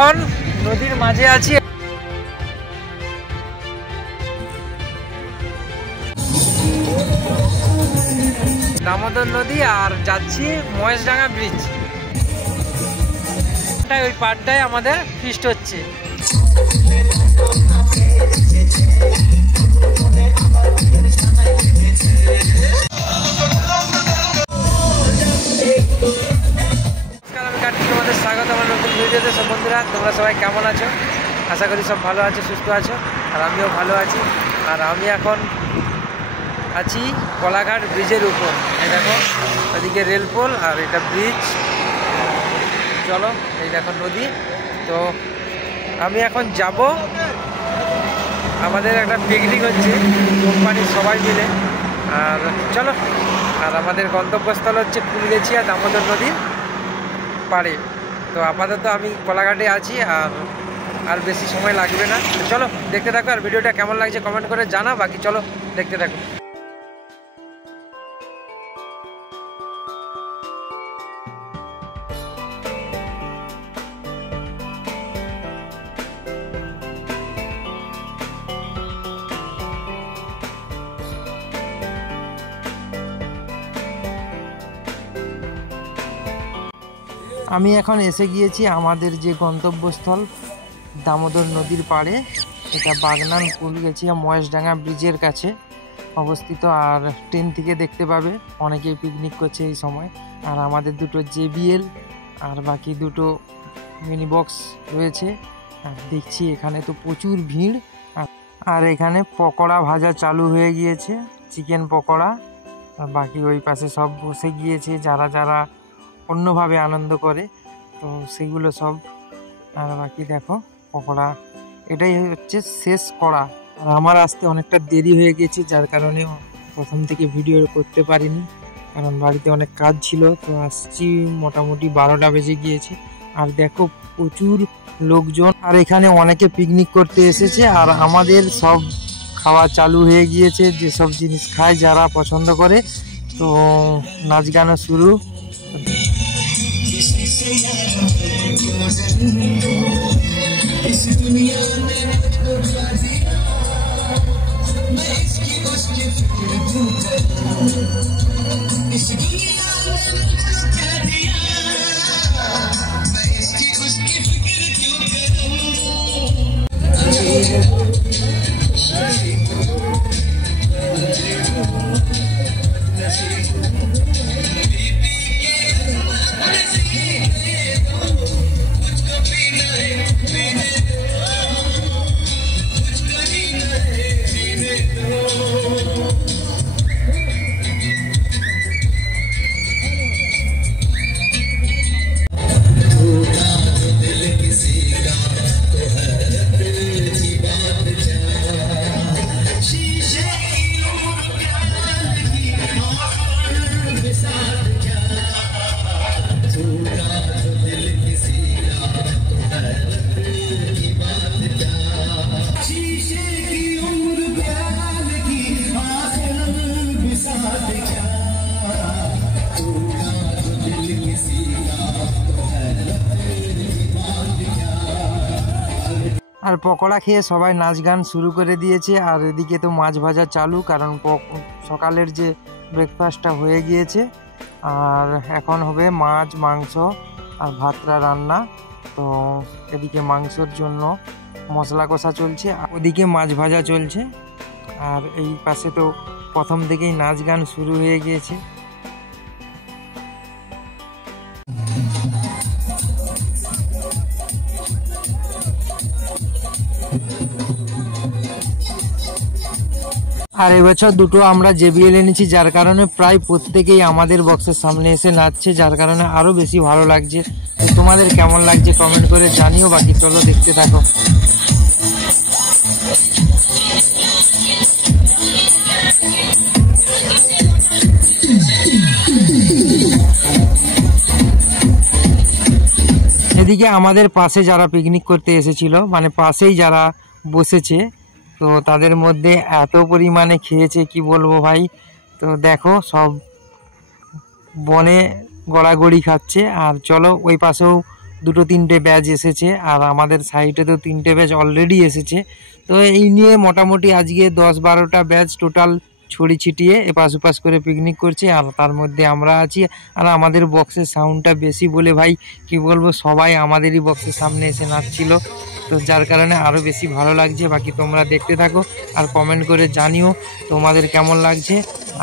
এখন নদীর মাঝে আছি। দামোদর নদী আর যাচ্ছি মহেশডাঙ্গা ব্রিজ। ওই পাড়টায় আমাদের ফিস্ট হচ্ছে। তোমাদের স্বাগত আমার নতুন ভিডিওতে। সব বন্ধুরা তোমরা সবাই কেমন আছো? আশা করি সব ভালো আছো, সুস্থ আছো, আর আমিও ভালো আছি। আর আমি এখন আছি কলাঘাট ব্রিজের উপর। এই দেখো ওদিকে রেলপোল আর এটা ব্রিজ। চলো এই দেখো নদী। তো আমি এখন যাব, আমাদের একটা পিকনিক হচ্ছে কোম্পানির সবাই মিলে। আর চলো, আর আমাদের গন্তব্যস্থল হচ্ছে কুলগেছিয়া দামোদর নদীর পাড়ে। তো আপাতত আমি কলাঘাটে আছি, আর বেশি সময় লাগবে না। তো চলো দেখতে থাকো, আর ভিডিওটা কেমন লাগছে কমেন্ট করে জানা। বাকি চলো দেখতে থাকো। আমি এখন এসে গিয়েছি আমাদের যে গন্তব্যস্থল দামোদর নদীর পাড়ে। এটা বাগনান কুলগেছিয়া মহেশডাঙ্গা ব্রিজের কাছে অবস্থিত। আর ট্রেন থেকে দেখতে পাবে অনেকেই পিকনিক করছে এই সময়। আর আমাদের দুটো JBL আর বাকি দুটো মিনি বক্স রয়েছে। আর দেখছি এখানে তো প্রচুর ভিড়। আর এখানে পকোড়া ভাজা চালু হয়ে গিয়েছে, চিকেন পকোড়া। আর বাকি ওই পাশে সব বসে গিয়েছে যারা যারা অন্যভাবে আনন্দ করে, তো সেগুলো সব। আর বাকি দেখো পকোড়া, এটাই হচ্ছে শেষ করা। আর আমার আসতে অনেকটা দেরি হয়ে গেছে, যার কারণে প্রথম থেকে ভিডিও করতে পারিনি, কারণ বাড়িতে অনেক কাজ ছিল। তো আসছি মোটামুটি 12টা বেজে গিয়েছে। আর দেখো প্রচুর লোকজন, আর এখানে অনেকে পিকনিক করতে এসেছে। আর আমাদের সব খাওয়া চালু হয়ে গিয়েছে, যেসব জিনিস খায় যারা পছন্দ করে। তো নাচ গানও শুরু। আর পকোড়া খেয়ে সবাই নাচ গান শুরু করে দিয়েছে। আর এদিকে তো মাছ ভাজা চালু, কারণ সকালের যে ব্রেকফাস্টটা হয়ে গিয়েছে। আর এখন হবে মাছ, মাংস আর ভাতটা রান্না। তো এদিকে মাংসর জন্য মশলা কষা চলছে, ওদিকে মাছ ভাজা চলছে। আর এই পাশে তো প্রথম থেকেই নাচ গান শুরু হয়ে গিয়েছে। আর এবছর দুটো আমরা JBL এনেছি, যার কারণে প্রায় প্রত্যেকেই আমাদের বক্সের সামনে এসে নাচছে, যার কারণে আরো বেশি ভালো লাগছে। তো তোমাদের কেমন লাগছে কমেন্ট করে জানিও। বাকি চলো দেখতে থাকো। এদিকে আমাদের পাশে যারা পিকনিক করতে এসেছিল, মানে পাশেই যারা বসেছে, তো তাদের মধ্যে এত পরিমাণে খেয়েছে কি বলবো ভাই। তো দেখো সব বনে গড়াগড়ি খাচ্ছে। আর চলো ওই পাশেও দুটো তিনটে ব্যাচ এসেছে, আর আমাদের সাইটে তো 3টে ব্যাচ অলরেডি এসেছে। তো এই নিয়ে মোটামুটি আজকে 10-12টা ব্যাচ টোটাল ছড়ি ছিটিয়ে এপাশ ওপাশ করে পিকনিক করছে, আর তার মধ্যে আমরা আছি। আর আমাদের বক্সের সাউন্ডটা বেশি বলে ভাই কি বলবো, সবাই আমাদেরই বক্সের সামনে এসে নাচছিল, তো যার কারণে আরও বেশি ভালো লাগছে। বাকি তোমরা দেখতে থাকো আর কমেন্ট করে জানিও তোমাদের কেমন লাগছে,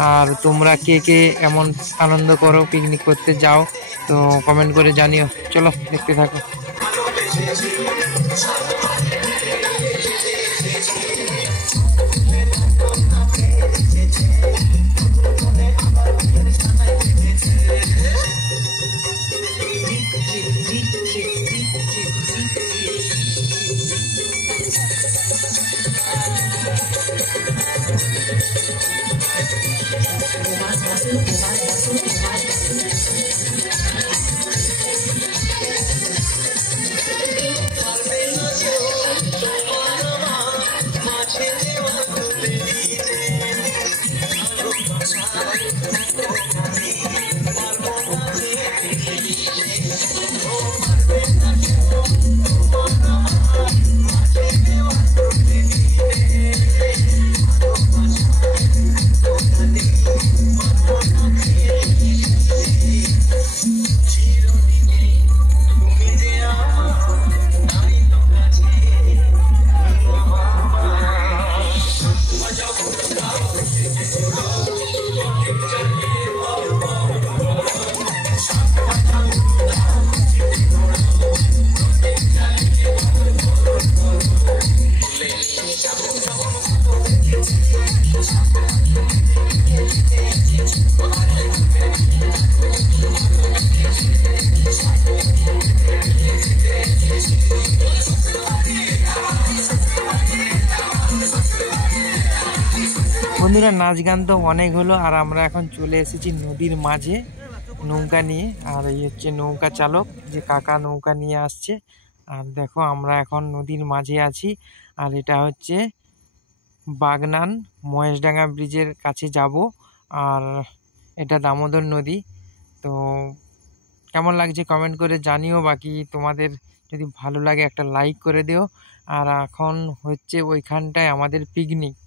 আর তোমরা কে কে এমন আনন্দ করো পিকনিক করতে যাও, তো কমেন্ট করে জানিও। চলো দেখতে থাকো। বন্ধুরা নাচ গান তো অনেক হলো, আর আমরা এখন চলে এসেছি নদীর মাঝে নৌকা নিয়ে। আর এই হচ্ছে নৌকা চালক, যে কাকা নৌকা নিয়ে আসছে। আর দেখো আমরা এখন নদীর মাঝে আছি, আর এটা হচ্ছে বাগনান মহেশডাঙ্গা ব্রিজের কাছে যাব, আর এটা দামোদর নদী। তো কেমন লাগছে কমেন্ট করে জানিও। বাকি তোমাদের যদি ভালো লাগে একটা লাইক করে দিও। আর এখন হচ্ছে ওইখানটায় আমাদের পিকনিক।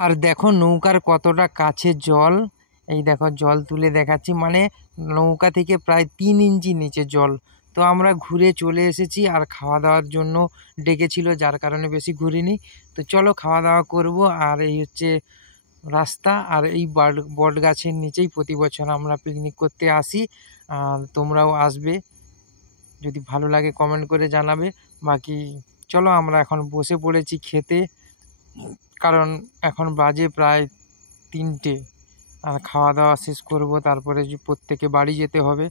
আর দেখো নৌকার কতটা কাছে জল, এই দেখো জল তুলে দেখাচ্ছি, মানে নৌকা থেকে প্রায় 3 ইঞ্চি নিচে জল। তো আমরা ঘুরে চলে এসেছি, আর খাওয়া দাওয়ার জন্য ডেকেছিল, যার কারণে বেশি ঘুরিনি। তো চলো খাওয়া দাওয়া করব। আর এই হচ্ছে রাস্তা, আর এই বট গাছের নিচেই প্রতি বছর আমরা পিকনিক করতে আসি, আর তোমরাও আসবে। যদি ভালো লাগে কমেন্ট করে জানাবে। বাকি চলো আমরা এখন বসে পড়েছি খেতে, কারণ এখন বাজে প্রায় 3টে, আর খাওয়া দাওয়া শেষ করব, তারপরে প্রত্যেকে বাড়ি যেতে হবে।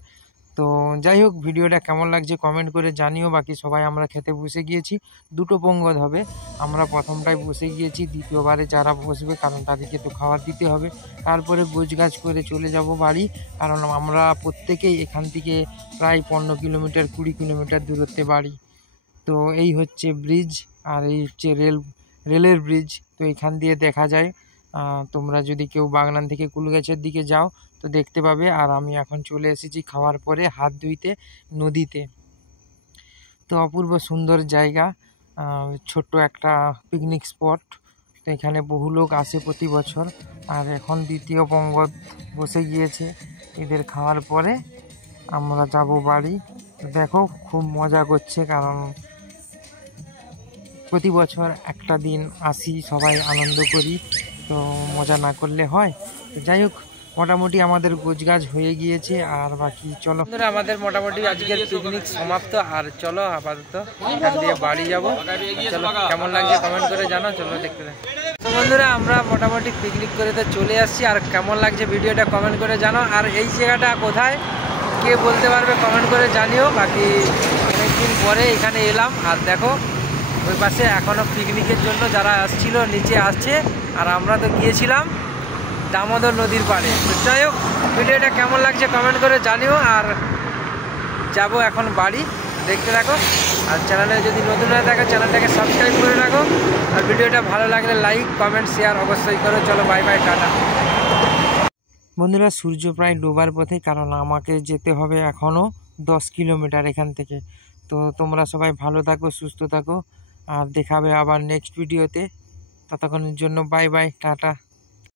তো যাই হোক, ভিডিওটা কেমন লাগছে কমেন্ট করে জানিও। বাকি সবাই আমরা খেতে বসে গিয়েছি, 2টো পঙ্গল হবে। আমরা প্রথমটায় বসে গিয়েছি, দ্বিতীয়বারে যারা বসবে কারণ তাদেরকে তো খাবার দিতে হবে। তারপরে গোছগাছ করে চলে যাব বাড়ি, কারণ আমরা প্রত্যেকেই এখান থেকে প্রায় 15 কিলোমিটার 20 কিলোমিটার দূরত্বে বাড়ি। তো এই হচ্ছে ব্রিজ, আর এই হচ্ছে রেলের ব্রিজ। তো এখান দিয়ে দেখা যায়, তোমরা যদি কেউ বাগনান থেকে কুলগাছের দিকে যাও তো দেখতে পাবে। আর আমি এখন চলে এসেছি খাওয়ার পরে হাত ধুইতে নদীতে। তো অপূর্ব সুন্দর জায়গা, ছোট্ট একটা পিকনিক স্পট। তো এখানে বহু লোক আসে প্রতি বছর। আর এখন দ্বিতীয় পঙ্গল বসে গিয়েছে, এদের খাওয়ার পরে আমরা যাব বাড়ি। দেখো খুব মজা করছে, কারণ প্রতি বছর একটা দিন আসি, সবাই আনন্দ করি, তো মজা না করলে হয়। তো যাই হোক, মোটামুটি আমাদের গোছগাছ হয়ে গিয়েছে। আর বাকি চলো আমাদের মোটামুটি আজকের পিকনিক সমাপ্ত। আর চলো আপাতত এখান দিয়ে বাড়ি যাব। চলো কেমন লাগছে কমেন্ট করে জানো। চলো দেখতে থাকো। তো বন্ধুরা আমরা মোটামুটি পিকনিক করে তো চলে আসছি, আর কেমন লাগছে ভিডিওটা কমেন্ট করে জানো। আর এই জায়গাটা কোথায় কে বলতে পারবে কমেন্ট করে জানিও। বাকি অনেকদিন পরে এখানে এলাম, আর দেখো ওই পাশে এখনও পিকনিকের জন্য যারা আসছিল নিচে আসছে, আর আমরা তো গিয়েছিলাম দামোদর নদীর পাড়ে। তো যাই হোক, ভিডিওটা কেমন লাগছে কমেন্ট করে জানিও। আর যাব এখন বাড়ি, দেখতে থাকো। আর চ্যানেলে যদি নতুন হয়ে থাকে চ্যানেলটাকে সাবস্ক্রাইব করে রাখো। আর ভিডিওটা ভালো লাগলে লাইক কমেন্ট শেয়ার অবশ্যই করো। চলো বাই বাই, টাটা। বন্ধুরা সূর্য প্রায় ডোবার পথে, কারণ আমাকে যেতে হবে এখনও 10 কিলোমিটার এখান থেকে। তো তোমরা সবাই ভালো থাকো, সুস্থ থাকো, আর দেখাবে আবার নেক্সট ভিডিওতে। ততক্ষণের জন্য বাই বাই, টাটা।